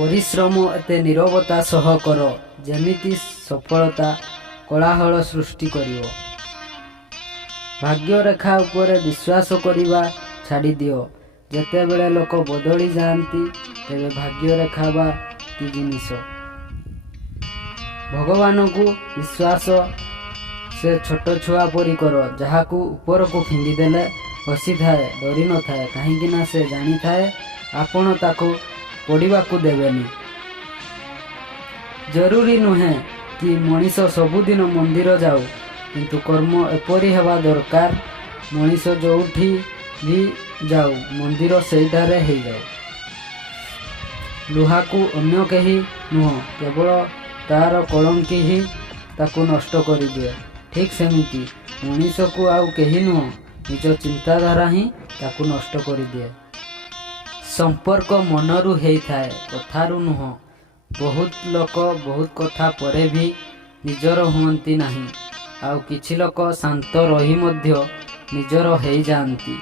परिश्रम एते नीरवता सह कर जेमिति सफलता कोलाहल सृष्टि करिवो। भाग्य रेखा उपरे विश्वास करिबा छाड़ी दियो। जेते बेले लोक बदली जाती तेबे भाग्य रेखा बा कि जिनिस। भगवान को विश्वास से छोट छुआ परी कर जहाकू ऊपर को फिंगी देले हसी थाए डरी न थाए कहीं से जानी थाए आपण ताकू पढ़ा को देवेनी। जरूरी नुहे कि मनीष सबुदिन मंदिर जाऊ किंतु कर्म एपरी हेबा दरकार मनीष जोठी भी जाऊ मंदिर सेठारे हो जाऊ। लुहा को अन्य कहीं नुह केवल तार कलंकी ही ताकू नष्ट कर दिए। ठीक सेमिति मनीष को आउ कहीं नुह निज चिंताधारा ही ताकू नष्ट कर दिए। संपर्क मनरू होता है कथारू नुह। बहुत लोक बहुत कथा परे भी निजर हुअंती नहीं आउ किछि लोक शांत रही मध्य निजर हो जाती।